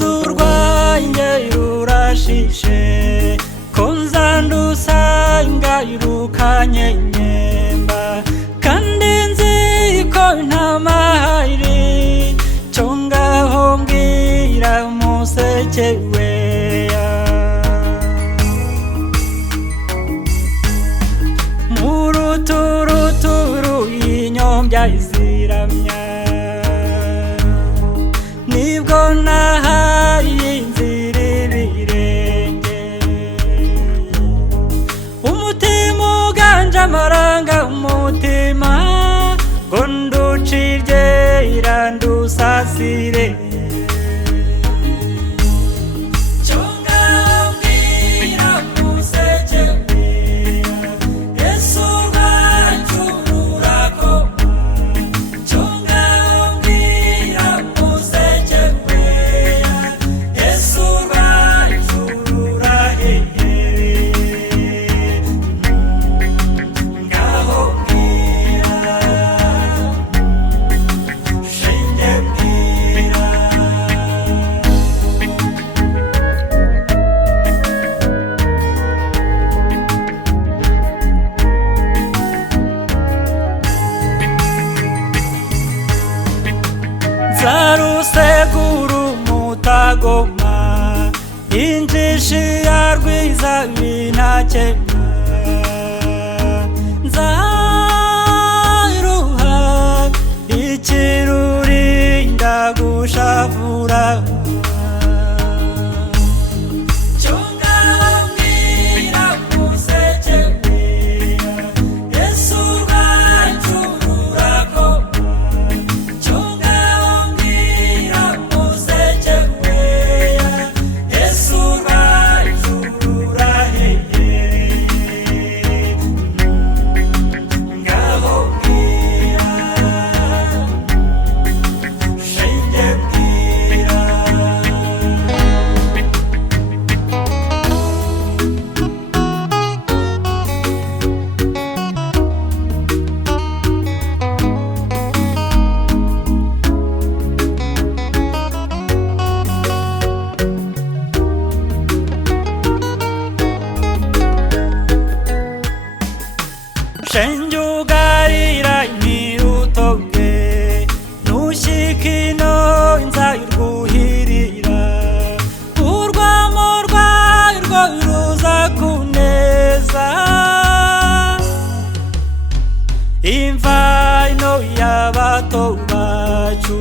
Esurwange rurashishe konzandusa ngayirukanye nyemba kandi nzi ko ntamahari congaho mbwira museke weya muruturuturu inyombya iziramya nibwo nahaye inzira ibirenge umutima uganje amaranga umutima ngo nducirye irandusasire zaruseguru mutagoma injishi yarwiza binakema nzaruha ikiruri ndagushavura shenjugarira imirutoke nushikino nzayirwuhirira urwamo rwarwo ruza kuneza imva ino y'abato bacu